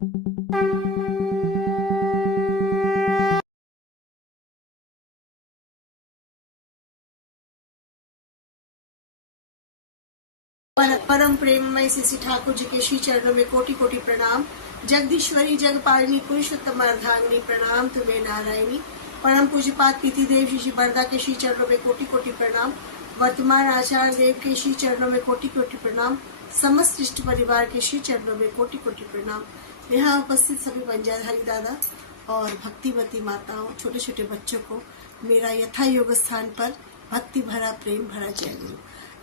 परम प्रेममय श्री ठाकुर जी के श्री चरणों में कोटि कोटि प्रणाम। जगदीश्वरी जगपालिनी पुरुषोत्तम अर्धांगिनी प्रणाम तुम्हें नारायणी। परम पूज्यपाद पीति देव जी बरदा के श्री चरणों में कोटि कोटि प्रणाम। वर्तमान आचार्य देव के श्री चरणों में कोटि कोटि प्रणाम। समस्त इष्ट परिवार के श्री चरणों में कोटि कोटि प्रणाम। यहाँ उपस्थित सभी पंजाधारी दादा और भक्तिवती माताओं, छोटे छोटे बच्चों को मेरा यथा योग स्थान पर भक्ति भरा प्रेम भरा जय गुरु।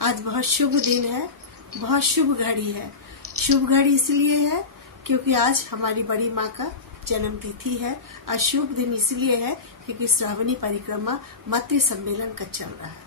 आज बहुत शुभ दिन है, बहुत शुभ घड़ी है। शुभ घड़ी इसलिए है क्योंकि आज हमारी बड़ी माँ का जन्म तिथि है। आज शुभ दिन इसलिए है क्योंकि श्रावणी परिक्रमा मातृ सम्मेलन का चल रहा है।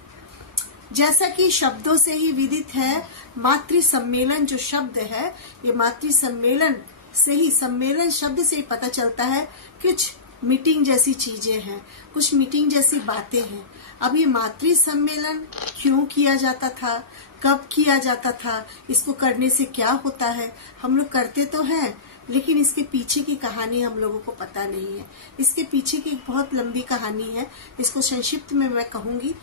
जैसा कि शब्दों से ही विदित है, मातृ सम्मेलन जो शब्द है, ये मातृ सम्मेलन से ही, सम्मेलन शब्द से ही पता चलता है कुछ मीटिंग जैसी चीजें हैं, कुछ मीटिंग जैसी बातें हैं। अब ये मातृ सम्मेलन क्यों किया जाता था, कब किया जाता था, इसको करने से क्या होता है, हम लोग करते तो हैं लेकिन इसके पीछे की कहानी हम लोगों को पता नहीं है। इसके पीछे की बहुत लंबी कहानी है, इसको संक्षिप्त में मैं कहूंगी।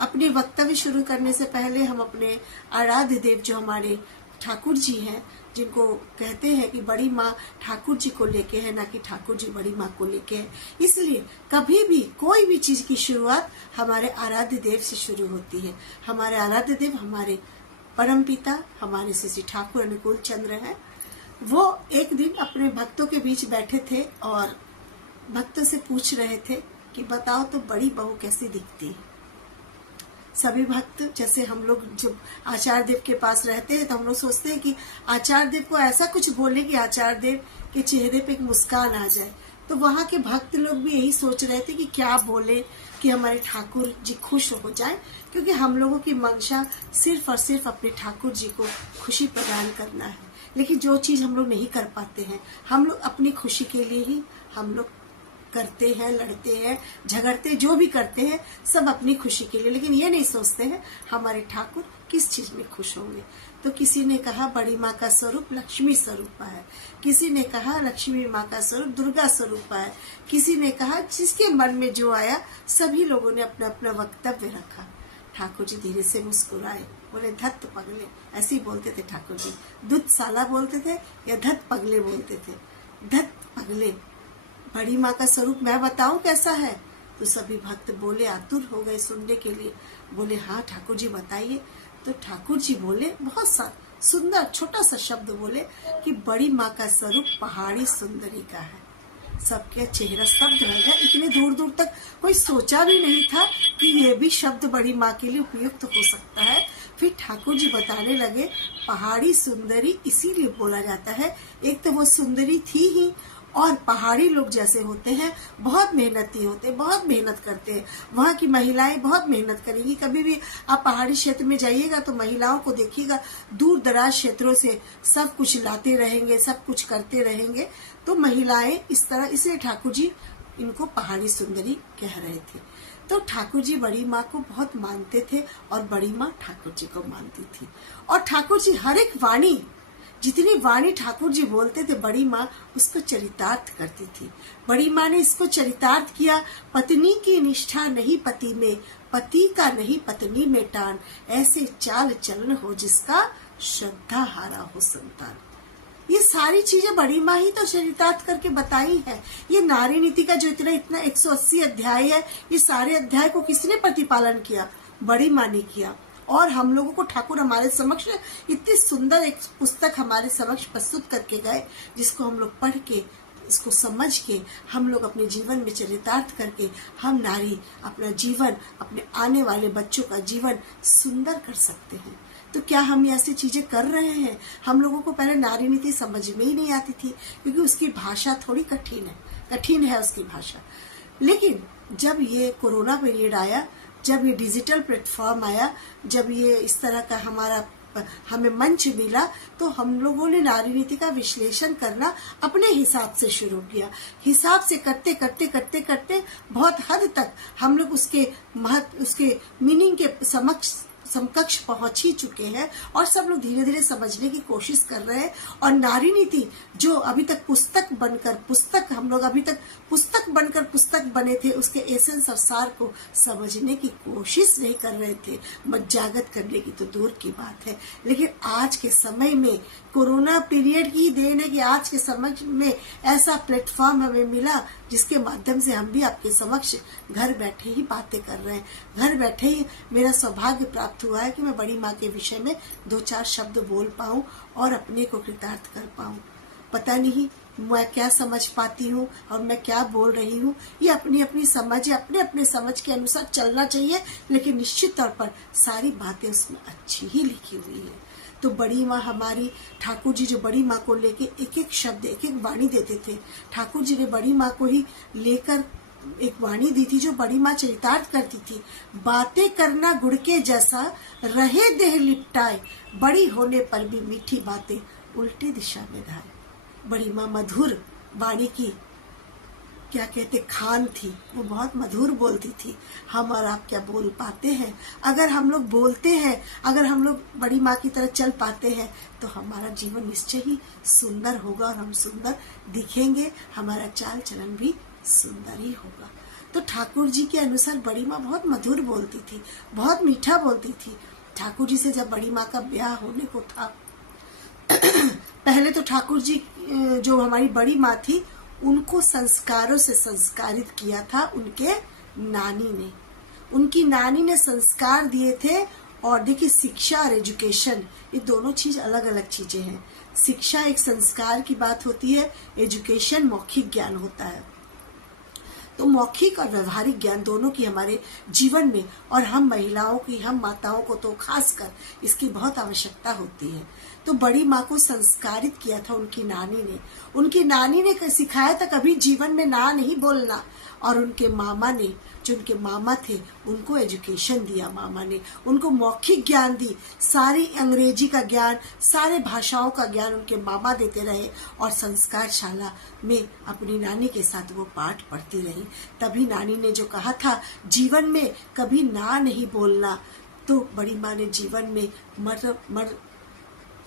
अपने वक्तव्य शुरू करने से पहले हम अपने आराध्य देव जो हमारे ठाकुर जी हैं, जिनको कहते हैं कि बड़ी माँ ठाकुर जी को लेके है, ना कि ठाकुर जी बड़ी माँ को लेके है, इसलिए कभी भी कोई भी चीज की शुरुआत हमारे आराध्य देव से शुरू होती है। हमारे आराध्य देव हमारे परम पिता, हमारे श्री ठाकुर अनुकूल चंद्र हैं। वो एक दिन अपने भक्तों के बीच बैठे थे और भक्तों से पूछ रहे थे कि बताओ तो बड़ी बहू कैसी दिखती है। सभी भक्त, जैसे हम लोग जब आचार्य देव के पास रहते हैं तो हम लोग सोचते हैं कि आचार्य देव को ऐसा कुछ बोले कि आचार्य देव के चेहरे पे एक मुस्कान आ जाए। तो वहाँ के भक्त लोग भी यही सोच रहे थे कि क्या बोले कि हमारे ठाकुर जी खुश हो जाएं, क्योंकि हम लोगों की मंशा सिर्फ और सिर्फ अपने ठाकुर जी को खुशी प्रदान करना है। लेकिन जो चीज हम लोग नहीं कर पाते हैं, हम लोग अपनी खुशी के लिए ही हम लोग करते हैं, लड़ते हैं, झगड़ते, जो भी करते हैं सब अपनी खुशी के लिए, लेकिन ये नहीं सोचते हैं हमारे ठाकुर किस चीज में खुश होंगे। तो किसी ने कहा बड़ी माँ का स्वरूप लक्ष्मी स्वरूप है, किसी ने कहा लक्ष्मी माँ का स्वरूप दुर्गा स्वरूप है, किसी ने कहा, जिसके मन में जो आया सभी लोगों ने अपना अपना वक्तव्य रखा। ठाकुर जी धीरे से मुस्कुराए, बोले धत पगले, ऐसे ही बोलते थे ठाकुर जी। दूध साला बोलते थे या धत पगले बोलते थे, धत पगले। बड़ी माँ का स्वरूप मैं बताऊं कैसा है? तो सभी भक्त बोले, आतुर हो गए सुनने के लिए। बोले हाँ ठाकुर जी बताइए। तो ठाकुर जी बोले, बहुत सा सुंदर छोटा सा शब्द बोले कि बड़ी माँ का स्वरूप पहाड़ी सुंदरी का है। सबके चेहरा स्तब्ध रह गया। इतने दूर दूर तक कोई सोचा भी नहीं था कि ये भी शब्द बड़ी माँ के लिए उपयुक्त हो सकता है। फिर ठाकुर जी बताने लगे, पहाड़ी सुंदरी इसीलिए बोला जाता है, एक तो वो सुंदरी थी ही, और पहाड़ी लोग जैसे होते हैं बहुत मेहनती होते हैं, बहुत मेहनत करते हैं। वहाँ की महिलाएं बहुत मेहनत करेंगी। कभी भी आप पहाड़ी क्षेत्र में जाइएगा तो महिलाओं को देखिएगा, दूर दराज क्षेत्रों से सब कुछ लाते रहेंगे, सब कुछ करते रहेंगे। तो महिलाएं इस तरह, इसलिए ठाकुर जी इनको पहाड़ी सुंदरी कह रहे थे। तो ठाकुर जी बड़ी माँ को बहुत मानते थे और बड़ी माँ ठाकुर जी को मानती थी। और ठाकुर जी हर एक वाणी, जितनी वाणी ठाकुर जी बोलते थे, बड़ी माँ उसको चरितार्थ करती थी। बड़ी माँ ने इसको चरितार्थ किया, पत्नी की निष्ठा नहीं पति में, पति का नहीं पत्नी में टान, ऐसे चाल चलन हो जिसका श्रद्धा हारा हो संतान। ये सारी चीजें बड़ी माँ ही तो चरितार्थ करके बताई है। ये नारी नीति का जो इतना 180 अध्याय है, ये सारे अध्याय को किसने प्रतिपालन किया? बड़ी माँ ने किया। और हम लोगों को ठाकुर हमारे समक्ष इतनी सुंदर एक पुस्तक हमारे समक्ष प्रस्तुत करके गए, जिसको हम लोग पढ़ के, इसको समझ के, हम लोग अपने जीवन में चरितार्थ करके हम नारी अपना जीवन, अपने आने वाले बच्चों का जीवन सुंदर कर सकते हैं। तो क्या हम ऐसी चीजें कर रहे हैं? हम लोगों को पहले नारी नीति समझ में ही नहीं आती थी, क्योंकि उसकी भाषा थोड़ी कठिन है उसकी भाषा। लेकिन जब ये कोरोना पीरियड आया, जब ये डिजिटल प्लेटफॉर्म आया, जब ये इस तरह का हमें मंच मिला, तो हम लोगों ने नारी नीति का विश्लेषण करना अपने हिसाब से शुरू किया। हिसाब से करते करते करते करते बहुत हद तक हम लोग उसके मीनिंग के समकक्ष पहुंच ही चुके हैं और सब लोग धीरे धीरे समझने की कोशिश कर रहे हैं। और नारी नीति जो अभी तक हम लोग अभी तक पुस्तक बनकर पुस्तक बने थे, उसके एसेंस और सार को समझने की कोशिश नहीं कर रहे थे। मज्जागत करने की तो दूर की बात है। लेकिन आज के समय में कोरोना पीरियड की देन है कि आज के समय में ऐसा प्लेटफॉर्म हमें मिला जिसके माध्यम से हम भी आपके समक्ष घर बैठे ही बातें कर रहे हैं। घर बैठे ही मेरा सौभाग्य प्राप्त हुआ है कि मैं बड़ी माँ के विषय में 2-4 शब्द बोल पाऊं और अपने को कृतार्थ कर पाऊं। पता नहीं मैं क्या समझ पाती हूँ और मैं क्या बोल रही हूँ, ये अपनी अपनी समझ है, अपने अपने समझ के अनुसार चलना चाहिए। लेकिन निश्चित तौर पर सारी बातें उसमें अच्छी ही लिखी हुई है। तो बड़ी माँ हमारी, ठाकुर जी जो बड़ी माँ को लेके एक एक शब्द, एक एक वाणी देते थे, ठाकुर जी ने बड़ी माँ को ही लेकर एक वाणी दी थी जो बड़ी माँ चरितार्थ करती थी। बातें करना गुड़ के जैसा, रहे देह लिपटाए, बड़ी होने पर भी मीठी बातें उल्टी दिशा में धाए। बड़ी माँ मधुर वाणी की क्या कहते खान थी, वो बहुत मधुर बोलती थी। हम और आप क्या बोल पाते हैं? अगर हम लोग बोलते हैं, अगर हम लोग बड़ी माँ की तरह चल पाते हैं तो हमारा जीवन निश्चय ही सुंदर होगा और हम सुंदर दिखेंगे, हमारा चाल चलन भी सुंदर ही होगा। तो ठाकुर जी के अनुसार बड़ी माँ बहुत मधुर बोलती थी, बहुत मीठा बोलती थी। ठाकुर जी से जब बड़ी माँ का ब्याह होने को था, पहले तो ठाकुर जी जो हमारी बड़ी माँ थी उनको संस्कारों से संस्कारित किया था उनके नानी ने। उनकी नानी ने संस्कार दिए थे। और देखिए, शिक्षा और एजुकेशन ये दोनों चीज अलग अलग चीजें हैं। शिक्षा एक संस्कार की बात होती है, एजुकेशन मौखिक ज्ञान होता है। तो मौखिक और व्यवहारिक ज्ञान दोनों की हमारे जीवन में, और हम महिलाओं की, हम माताओं को तो खासकर इसकी बहुत आवश्यकता होती है। तो बड़ी माँ को संस्कारित किया था उनकी नानी ने। उनकी नानी ने सिखाया था कभी जीवन में ना नहीं बोलना। और उनके मामा ने, जो उनके मामा थे, उनको एजुकेशन दिया। मामा ने उनको मौखिक ज्ञान दी, सारी अंग्रेजी का ज्ञान, सारे भाषाओं का ज्ञान उनके मामा देते रहे। और संस्कार शाला में अपनी नानी के साथ वो पाठ पढ़ती रही। तभी नानी ने जो कहा था जीवन में कभी ना नहीं बोलना, तो बड़ी माँ ने जीवन में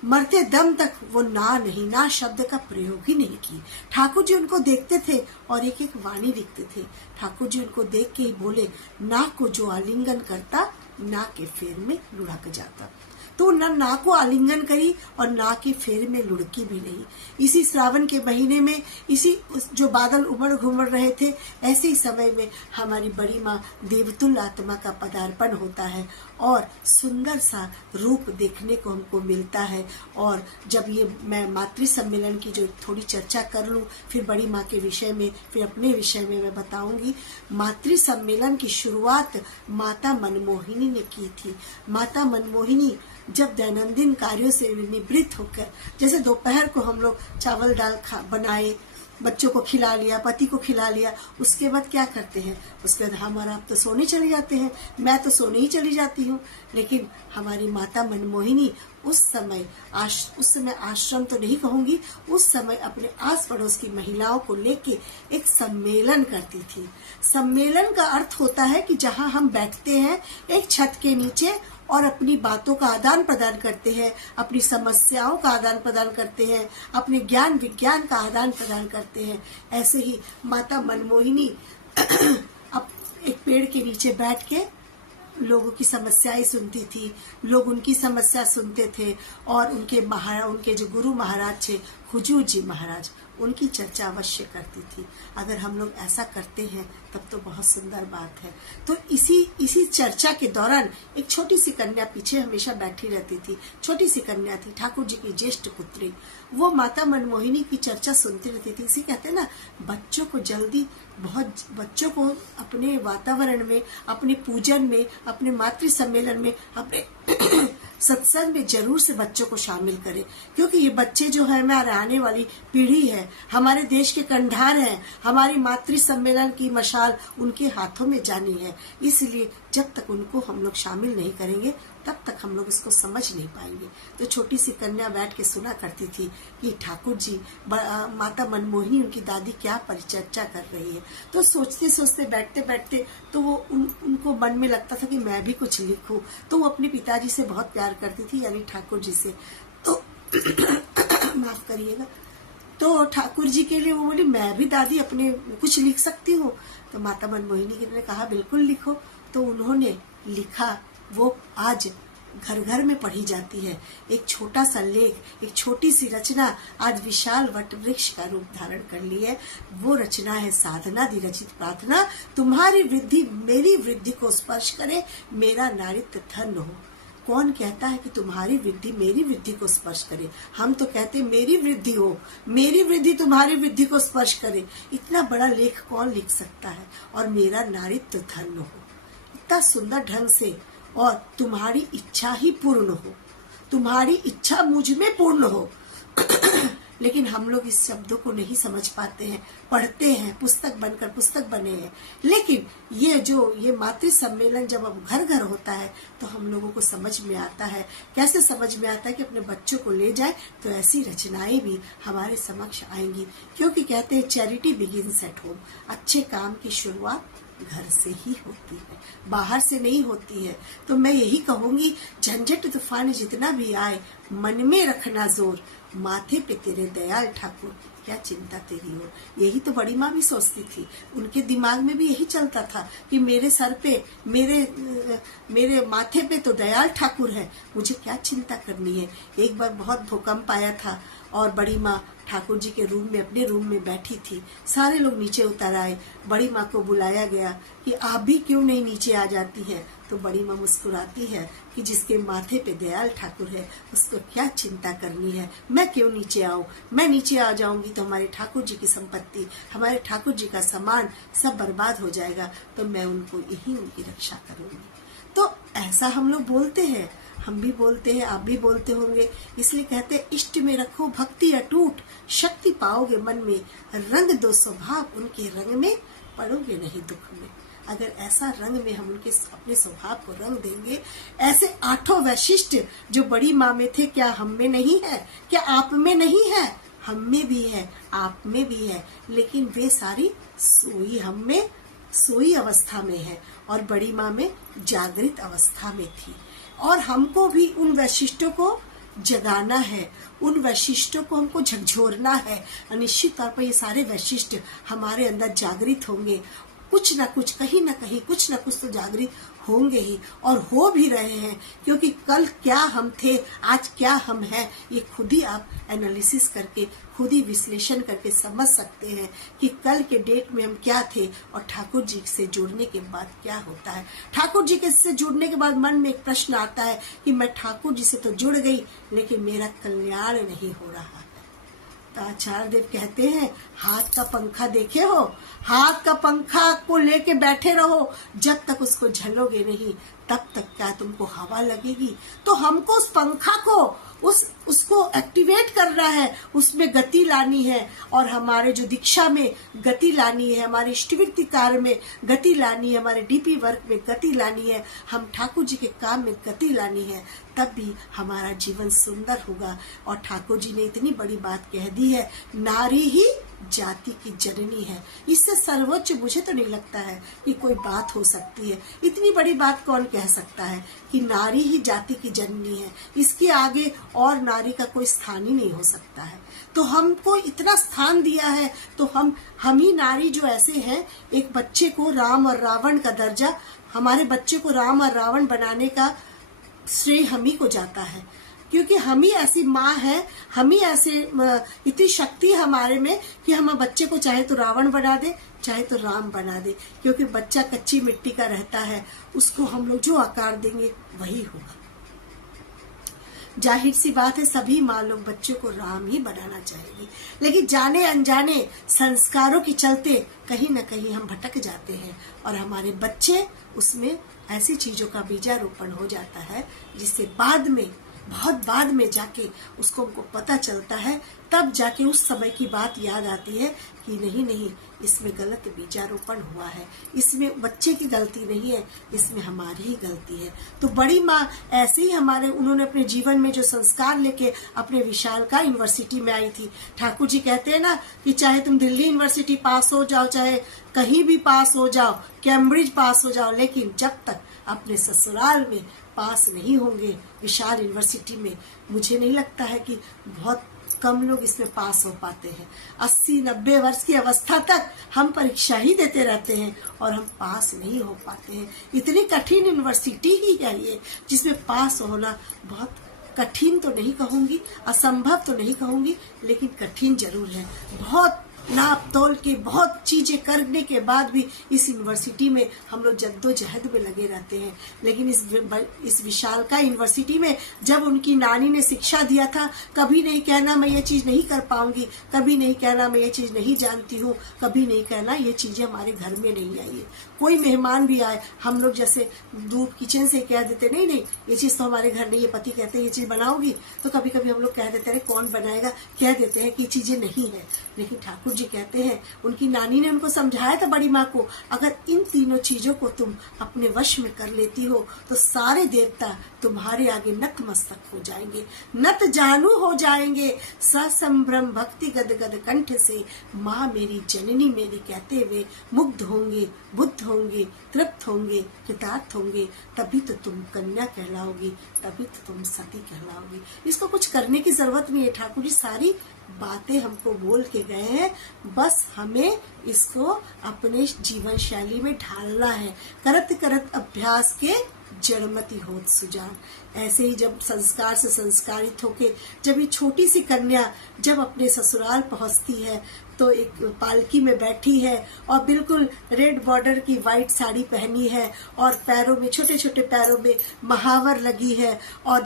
मरते दम तक वो ना शब्द का प्रयोग ही नहीं की। ठाकुर जी उनको देखते थे और एक एक वाणी लिखते थे। ठाकुर जी उनको देख के ही बोले, ना को जो आलिंगन करता, ना के फेर में लुढ़क जाता। तो ना को आलिंगन करी और ना के फेर में लुढ़की भी नहीं। इसी श्रावण के महीने में, इसी जो बादल उमड़ घुमड़ रहे थे, ऐसे ही समय में हमारी बड़ी माँ देवतुल्य आत्मा का पदार्पण होता है और सुंदर सा रूप देखने को हमको मिलता है। और जब ये मैं मातृ सम्मेलन की जो थोड़ी चर्चा कर लूं, फिर बड़ी माँ के विषय में, फिर अपने विषय में मैं बताऊंगी। मातृ सम्मेलन की शुरुआत माता मनमोहिनी ने की थी। माता मनमोहिनी जब दैनंदिन कार्यों से निवृत्त होकर, जैसे दोपहर को हम लोग चावल दाल बनाए, बच्चों को खिला लिया, पति को खिला लिया, उसके बाद क्या करते हैं? उसके बाद हम और आप तो सोने चले जाते हैं। मैं तो सोने ही चली जाती हूँ। लेकिन हमारी माता मनमोहिनी उस समय आश्रम तो नहीं कहूंगी, उस समय अपने आस पड़ोस की महिलाओं को लेके एक सम्मेलन करती थी। सम्मेलन का अर्थ होता है कि जहाँ हम बैठते हैं एक छत के नीचे और अपनी बातों का आदान प्रदान करते हैं, अपनी समस्याओं का आदान प्रदान करते हैं, अपने ज्ञान विज्ञान का आदान प्रदान करते हैं। ऐसे ही माता मनमोहिनी अब एक पेड़ के नीचे बैठ के लोगों की समस्याएं सुनती थी, लोग उनकी समस्या सुनते थे। और उनके जो गुरु महाराज थे, हुजूर जी महाराज, उनकी चर्चा अवश्य करती थी। अगर हम लोग ऐसा करते हैं तब तो बहुत सुंदर बात है। तो इसी चर्चा के दौरान एक छोटी सी कन्या पीछे हमेशा बैठी रहती थी। छोटी सी कन्या थी, ठाकुर जी की ज्येष्ठ पुत्री। वो माता मनमोहिनी की चर्चा सुनती रहती थी। इसे कहते हैं ना, बच्चों को अपने वातावरण में, अपने पूजन में, अपने मातृ सम्मेलन में, अपने सत्संग में जरूर से बच्चों को शामिल करें। क्योंकि ये बच्चे जो है हमारे आने वाली पीढ़ी है, हमारे देश के कंधार हैं। हमारी मातृ सम्मेलन की मशाल उनके हाथों में जानी है। इसलिए जब तक उनको हम लोग शामिल नहीं करेंगे तब तक हम लोग इसको समझ नहीं पाएंगे। तो छोटी सी कन्या बैठ के सुना करती थी कि ठाकुर जी माता मनमोहिनी उनकी दादी क्या परिचर्चा कर रही है। तो सोचते सोचते बैठते बैठते तो वो उनको मन में लगता था कि मैं भी कुछ लिखूं। तो वो अपने पिताजी से बहुत प्यार करती थी, यानी ठाकुर जी से। तो माफ करिएगा। तो ठाकुर जी के लिए वो बोली मैं भी दादी अपने कुछ लिख सकती हूँ। तो माता मनमोहिनी ने कहा बिल्कुल लिखो। तो उन्होंने लिखा, वो आज घर घर में पढ़ी जाती है। एक छोटा सा लेख, एक छोटी सी रचना आज विशाल वट वृक्ष का रूप धारण कर ली है। वो रचना है साधना दी रचित प्रार्थना, तुम्हारी वृद्धि मेरी वृद्धि को स्पर्श करे, मेरा नारित्व धन्य हो। कौन कहता है कि तुम्हारी वृद्धि मेरी वृद्धि को स्पर्श करे? हम तो कहते मेरी वृद्धि हो, मेरी वृद्धि तुम्हारी वृद्धि को स्पर्श करे। इतना बड़ा लेख कौन लिख सकता है? और मेरा नारित्व धन्य हो, इतना सुंदर ढंग से, और तुम्हारी इच्छा ही पूर्ण हो, तुम्हारी इच्छा मुझ में पूर्ण हो। लेकिन हम लोग इस शब्दों को नहीं समझ पाते हैं, पढ़ते हैं, पुस्तक बनकर पुस्तक बने हैं। लेकिन ये मातृ सम्मेलन जब अब घर घर होता है तो हम लोगों को समझ में आता है। कैसे समझ में आता है कि अपने बच्चों को ले जाए तो ऐसी रचनाएं भी हमारे समक्ष आएंगी। क्योंकि कहते हैं चैरिटी बिगिंस एट होम, अच्छे काम की शुरुआत घर से ही होती है, बाहर से नहीं होती है। तो मैं यही कहूंगी, झंझट तूफान जितना भी आए मन में रखना जोर, माथे पे तेरे दयाल ठाकुर क्या चिंता तेरी ओर। यही तो बड़ी माँ भी सोचती थी, उनके दिमाग में भी यही चलता था कि मेरे सर पे, मेरे माथे पे तो दयाल ठाकुर है, मुझे क्या चिंता करनी है। एक बार बहुत भूकंप आया था और बड़ी माँ ठाकुर जी के रूम में, अपने रूम में बैठी थी। सारे लोग नीचे उतर आए। बड़ी माँ को बुलाया गया कि आप भी क्यों नहीं नीचे आ जाती है। तो बड़ी माँ मुस्कुराती है कि जिसके माथे पे दयाल ठाकुर है उसको क्या चिंता करनी है, मैं क्यों नीचे आऊं। मैं नीचे आ जाऊंगी तो हमारे ठाकुर जी की संपत्ति, हमारे ठाकुर जी का सामान सब बर्बाद हो जाएगा। तो मैं उनको यही उनकी रक्षा करूंगी। तो ऐसा हम लोग बोलते हैं, हम भी बोलते हैं, आप भी बोलते होंगे। इसलिए कहते हैं इष्ट में रखो भक्ति अटूट, शक्ति पाओगे मन में, रंग दो स्वभाव उनके रंग में, पड़ोगे नहीं दुख में। अगर ऐसा रंग में हम उनके अपने स्वभाव को रंग देंगे, ऐसे 8 वैशिष्ट जो बड़ी माँ में थे, क्या हम में नहीं है? क्या आप में नहीं है? हम में भी है, आप में भी है। लेकिन वे सारी सोई, हम में सोई अवस्था में है और बड़ी माँ में जागृत अवस्था में थी। और हमको भी उन वैशिष्टों को जगाना है, उन वैशिष्टों को हमको झकझोरना है। निश्चित तौर पर ये सारे वैशिष्ट हमारे अंदर जागृत होंगे, कुछ ना कुछ, कहीं ना कहीं कुछ ना कुछ तो जागृत होंगे ही, और हो भी रहे हैं। क्योंकि कल क्या हम थे, आज क्या हम हैं, ये खुद ही आप एनालिसिस करके, खुद ही विश्लेषण करके समझ सकते हैं कि कल के डेट में हम क्या थे और ठाकुर जी से जुड़ने के बाद क्या होता है। ठाकुर जी के से जुड़ने के बाद मन में एक प्रश्न आता है कि मैं ठाकुर जी से तो जुड़ गई, लेकिन मेरा कल्याण नहीं हो रहा है। तो आचार्य देव कहते हैं हाथ का पंखा देखे हो, हाथ का पंखा को लेके बैठे रहो, जब तक उसको झलोगे नहीं तब तक क्या तुमको हवा लगेगी। तो हमको उस पंखा को उसको एक्टिवेट करना है, उसमें गति लानी है, और हमारे जो दीक्षा में गति लानी है, हमारे इष्टवृत्ति कार्य में गति लानी है, हमारे डीपी वर्क में गति लानी है, हम ठाकुर जी के काम में गति लानी है, तब भी हमारा जीवन सुंदर होगा। और ठाकुर जी ने इतनी बड़ी बात कह दी है, नारी ही जाति की जननी है। इससे सर्वोच्च मुझे तो नहीं लगता है कि कोई बात हो सकती है। इतनी बड़ी बात कौन कह सकता है कि नारी ही जाति की जननी है। इसके आगे और नारी का कोई स्थान ही नहीं हो सकता है। तो हमको इतना स्थान दिया है, तो हम ही नारी जो ऐसे हैं, एक बच्चे को राम और रावण का दर्जा, हमारे बच्चे को राम और रावण बनाने का श्रेय हम ही को जाता है। क्योंकि हम ही ऐसी माँ है, हम ही ऐसे, इतनी शक्ति है हमारे में कि हम बच्चे को चाहे तो रावण बना दे, चाहे तो राम बना दे। क्योंकि बच्चा कच्ची मिट्टी का रहता है, उसको हम लोग जो आकार देंगे वही होगा। जाहिर सी बात है सभी माँ लोग बच्चों को राम ही बनाना चाहेगी, लेकिन जाने अनजाने संस्कारों के चलते कहीं न कहीं हम भटक जाते हैं और हमारे बच्चे उसमें ऐसी चीजों का बीजारोपण हो जाता है जिससे बाद में, बहुत बाद में जाके उसको हमको पता चलता है, तब जाके उस समय की बात याद आती है कि नहीं नहीं, इसमें गलत बीजारोपण हुआ है, इसमें बच्चे की गलती नहीं है, इसमें हमारी ही गलती है। तो बड़ी माँ ऐसे ही उन्होंने अपने जीवन में जो संस्कार लेके अपने विशालकाय यूनिवर्सिटी में आई थी। ठाकुर जी कहते हैं ना कि चाहे तुम दिल्ली यूनिवर्सिटी पास हो जाओ, चाहे कहीं भी पास हो जाओ, कैम्ब्रिज पास हो जाओ, लेकिन जब तक अपने ससुराल में पास नहीं होंगे विशाल यूनिवर्सिटी में, मुझे नहीं लगता है कि बहुत कम लोग इसमें पास हो पाते हैं। 80-90 वर्ष की अवस्था तक हम परीक्षा ही देते रहते हैं और हम पास नहीं हो पाते हैं। इतनी कठिन यूनिवर्सिटी ही है ये, जिसमें पास होना बहुत कठिन तो नहीं कहूंगी, असंभव तो नहीं कहूंगी, लेकिन कठिन जरूर है। बहुत नाप तोल के, बहुत चीजें करने के बाद भी इस यूनिवर्सिटी में हम लोग जद्दोजहद में लगे रहते हैं। लेकिन इस विशालकाय यूनिवर्सिटी में जब उनकी नानी ने शिक्षा दिया था, कभी नहीं कहना मैं ये चीज नहीं कर पाऊंगी, कभी नहीं कहना मैं ये चीज नहीं जानती हूँ, कभी नहीं कहना ये चीजें हमारे घर में नहीं आई है। कोई मेहमान भी आए, हम लोग जैसे दूर किचन से कह देते नहीं नहीं ये चीज तो हमारे घर नहीं है, पति कहते हैं ये चीज बनाओगी, तो कभी कभी हम लोग कह देते हैं कौन बनाएगा, कह देते हैं कि चीजें नहीं है। लेकिन ठाकुर जी कहते हैं, उनकी नानी ने उनको समझाया था बड़ी माँ को, अगर इन तीनों चीजों को तुम अपने वश में कर लेती हो तो सारे देवता तुम्हारे आगे नतमस्तक हो जाएंगे, नत जानू हो जाएंगे। ससंभ्रम भक्ति गद गद कंठ से माँ मेरी जननी मेरी कहते हुए मुग्ध होंगे, बुद्ध होंगे, तृप्त होंगे, कृतार्थ होंगे। तभी तो तुम कन्या कहलाओगी, तभी तो तुम सती कहलाओगी। इसको कुछ करने की जरूरत नहीं है। ठाकुर जी सारी बातें हमको बोल के गए हैं, बस हमें इसको अपने जीवन शैली में ढालना है। करत करत अभ्यास के जड़मती होत सुजान। ऐसे ही जब संस्कार से संस्कारित होके जब ये छोटी सी कन्या जब अपने ससुराल पहुंचती है तो एक पालकी में बैठी है और बिल्कुल रेड बॉर्डर की वाइट साड़ी पहनी है और पैरों में, छोटे छोटे पैरों में महावर लगी है और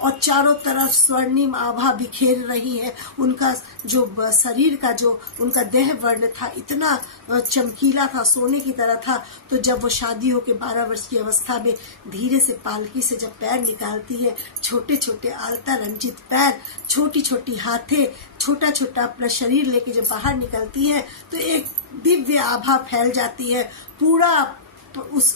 और चारों तरफ स्वर्णिम आभा बिखेर रही है। उनका जो शरीर का जो उनका देह वर्ण था इतना चमकीला था, सोने की तरह था। तो जब वो शादी होके 12 वर्ष की अवस्था में धीरे से पालकी से जब पैर निकालती है, छोटे छोटे आलता रंजित पैर, छोटी छोटी हाथें, छोटा छोटा अपना शरीर लेके जब बाहर निकलती है तो एक दिव्य आभा फैल जाती है। पूरा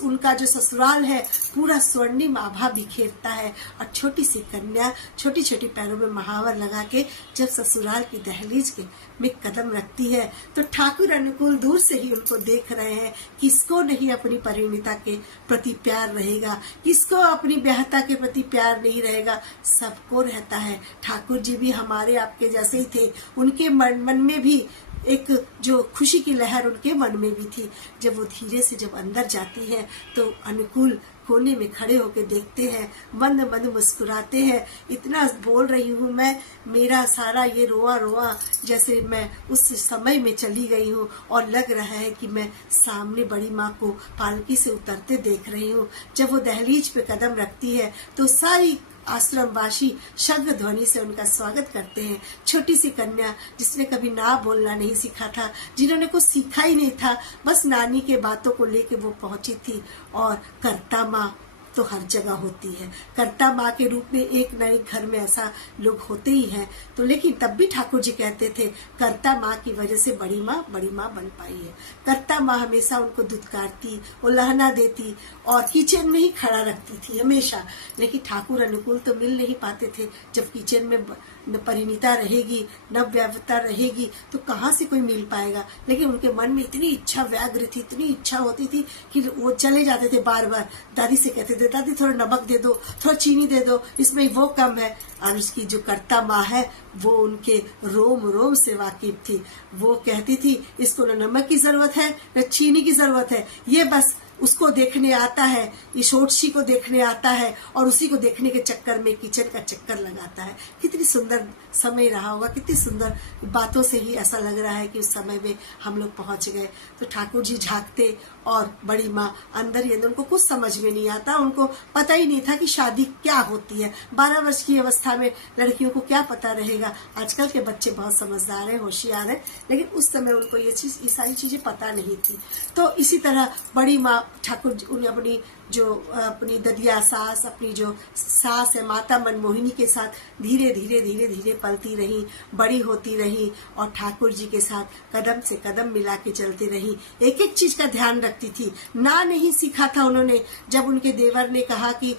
उनका जो ससुराल है पूरा स्वर्णिम आभा बिखेरता है और छोटी सी कन्या छोटी छोटी पैरों में महावर लगा के जब ससुराल की दहलीज के में कदम रखती है तो ठाकुर अनुकूल दूर से ही उनको देख रहे हैं। किसको नहीं अपनी परिणीता के प्रति प्यार रहेगा, किसको अपनी ब्याहता के प्रति प्यार नहीं रहेगा, सबको रहता है। ठाकुर जी भी हमारे आपके जैसे ही थे, उनके मन में भी एक जो खुशी की लहर उनके मन में भी थी। जब वो धीरे से जब अंदर जाती है तो अनुकूल कोने में खड़े होकर देखते हैं, मंद मंद मुस्कुराते हैं। इतना बोल रही हूँ मैं, मेरा सारा ये रोआ रोआ जैसे मैं उस समय में चली गई हूँ और लग रहा है कि मैं सामने बड़ी माँ को पालकी से उतरते देख रही हूँ। जब वो दहलीज पे कदम रखती है तो सारी आश्रमवासी शब्द ध्वनि से उनका स्वागत करते हैं। छोटी सी कन्या जिसने कभी ना बोलना नहीं सीखा था, जिन्होंने कुछ सीखा ही नहीं था, बस नानी के बातों को लेके वो पहुंची थी। और कर्ता माँ तो हर जगह होती है, कर्ता माँ के रूप में एक न एक घर में ऐसा लोग होते ही हैं। तो लेकिन तब भी ठाकुर जी कहते थे कर्ता माँ की वजह से बड़ी माँ बन पाई है। कर्ता माँ हमेशा उनको दुत्कारती, उल्लाहना देती और किचन में ही खड़ा रखती थी हमेशा। लेकिन ठाकुर अनुकूल तो मिल नहीं पाते थे। जब किचन में न परिणीता रहेगी, नवव्यवता रहेगी तो कहाँ से कोई मिल पाएगा। लेकिन उनके मन में इतनी इच्छा व्याग्र थी, इतनी इच्छा होती थी कि वो चले जाते थे बार बार। दादी से कहते थे दादी थोड़ा नमक दे दो, थोड़ा चीनी दे दो, इसमें वो कम है। और उसकी जो कर्ता माँ है वो उनके रोम रोम से वाकिफ थी। वो कहती थी इसको न नमक की जरूरत है न चीनी की जरूरत है, ये बस उसको देखने आता है, ईशोटशी को देखने आता है और उसी को देखने के चक्कर में किचन का चक्कर लगाता है। कितनी सुंदर समय रहा होगा, कितनी सुंदर बातों से ही ऐसा लग रहा है कि उस समय में हम लोग पहुंच गए। तो ठाकुर जी झांकते और बड़ी माँ अंदर ही अंदर, उनको कुछ समझ में नहीं आता, उनको पता ही नहीं था कि शादी क्या होती है। 12 वर्ष की अवस्था में लड़कियों को क्या पता रहेगा। आजकल के बच्चे बहुत समझदार हैं, होशियार हैं, लेकिन उस समय उनको ये सारी चीजें पता नहीं थी। तो इसी तरह बड़ी माँ ठाकुर उन्हें अपनी ददिया सास, अपनी जो सास है माता मनमोहिनी के साथ धीरे धीरे धीरे धीरे पलती रही, बड़ी होती रही और ठाकुर जी के साथ कदम से कदम मिला के चलती रही। एक एक चीज का ध्यान रखती थी। ना नहीं सीखा था उन्होंने। जब उनके देवर ने कहा कि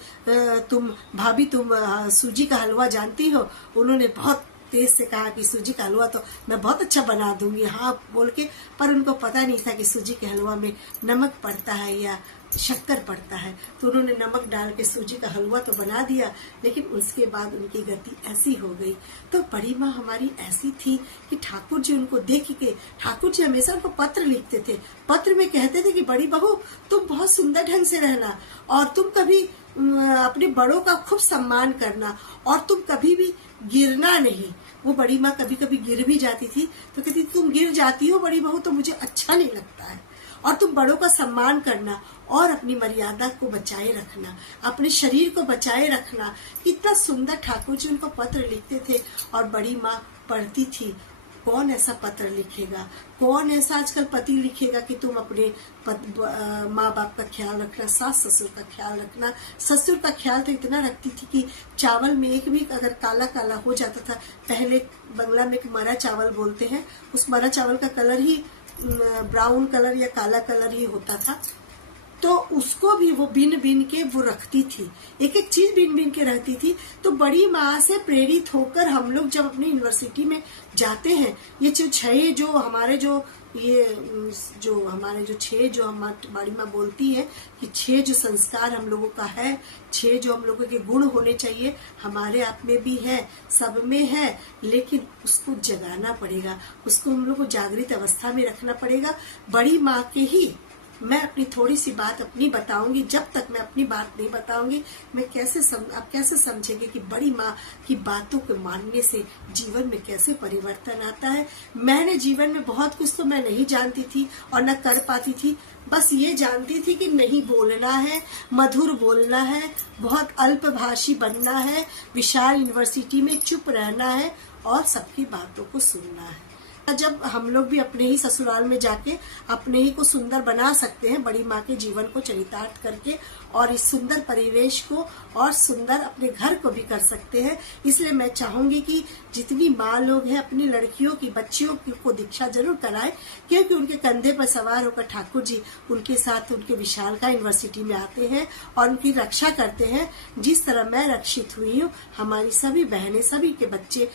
तुम भाभी तुम सूजी का हलवा जानती हो, उन्होंने बहुत तेज से कहा कि सूजी का हलवा तो मैं बहुत अच्छा बना दूंगी, हाँ बोल के। पर उनको पता नहीं था कि सूजी के हलवा में नमक पड़ता है या शक्कर पड़ता है। तो उन्होंने नमक डाल के सूजी का हलवा तो बना दिया, लेकिन उसके बाद उनकी गति ऐसी हो गई। तो बड़ी माँ हमारी ऐसी थी कि ठाकुर जी उनको देख के, ठाकुर जी हमेशा उनको पत्र लिखते थे। पत्र में कहते थे कि बड़ी बहू तुम बहुत सुंदर ढंग से रहना और तुम कभी अपने बड़ों का खूब सम्मान करना और तुम कभी भी गिरना नहीं। वो बड़ी माँ कभी कभी गिर भी जाती थी तो कहती तुम गिर जाती हो बड़ी बहू तो मुझे अच्छा नहीं लगता है, और तुम बड़ों का सम्मान करना और अपनी मर्यादा को बचाए रखना, अपने शरीर को बचाए रखना। कितना सुंदर ठाकुर जी उनको पत्र लिखते थे और बड़ी माँ पढ़ती थी। कौन ऐसा पत्र लिखेगा, कौन ऐसा आजकल पति लिखेगा कि तुम अपने माँ बाप का ख्याल रखना, सास ससुर का ख्याल रखना। ससुर का ख्याल तो इतना रखती थी कि चावल में एक भी अगर काला काला हो जाता था, पहले बंगला में एक मरा चावल बोलते हैं, उस मरा चावल का कलर ही ब्राउन कलर या काला कलर ही होता था, तो उसको भी वो बिन बिन के वो रखती थी। एक एक चीज बिन बिन के रहती थी। तो बड़ी माँ से प्रेरित होकर हम लोग जब अपनी यूनिवर्सिटी में जाते हैं, ये जो छह जो हमारे जो छह जो हमारी माँ बोलती है कि छह जो संस्कार हम लोगों का है, छह जो हम लोगों के गुण होने चाहिए, हमारे आप में भी है, सब में है, लेकिन उसको जगाना पड़ेगा, उसको हम लोग को जागृत अवस्था में रखना पड़ेगा। बड़ी माँ के ही मैं अपनी थोड़ी सी बात अपनी बताऊंगी। जब तक मैं अपनी बात नहीं बताऊंगी मैं आप कैसे समझेंगे कि बड़ी माँ की बातों को मानने से जीवन में कैसे परिवर्तन आता है। मैंने जीवन में बहुत कुछ तो मैं नहीं जानती थी और न कर पाती थी। बस ये जानती थी कि नहीं बोलना है, मधुर बोलना है, बहुत अल्पभाषी बनना है, विशाल यूनिवर्सिटी में चुप रहना है और सबकी बातों को सुनना है। जब हम लोग भी अपने ही ससुराल में जाके अपने ही को सुंदर बना सकते हैं बड़ी माँ के जीवन को चरितार्थ करके, और इस सुंदर परिवेश को और सुंदर अपने घर को भी कर सकते हैं। इसलिए मैं चाहूंगी कि जितनी माँ लोग हैं अपनी लड़कियों की, बच्चियों को दीक्षा जरूर कराएं, क्योंकि उनके कंधे पर सवार होकर ठाकुर जी उनके साथ उनके विशालका यूनिवर्सिटी में आते हैं और उनकी रक्षा करते हैं। जिस तरह मैं रक्षित हुई हूँ, हमारी सभी बहनें, सभी के बच्चे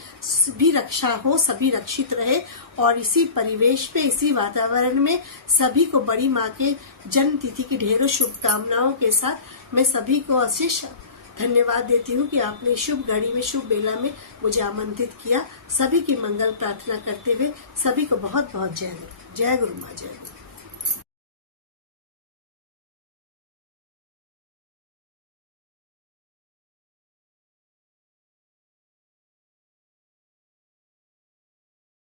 भी रक्षा हो, सभी रक्षित रहे, और इसी परिवेश पे, इसी वातावरण में सभी को बड़ी माँ के जन्म तिथि की ढेरों शुभकामनाओं के साथ मैं सभी को अशेष धन्यवाद देती हूँ कि आपने शुभ घड़ी में, शुभ बेला में मुझे आमंत्रित किया। सभी की मंगल प्रार्थना करते हुए सभी को बहुत बहुत जय गुरु। जय गुरु माँ, जय गुरु।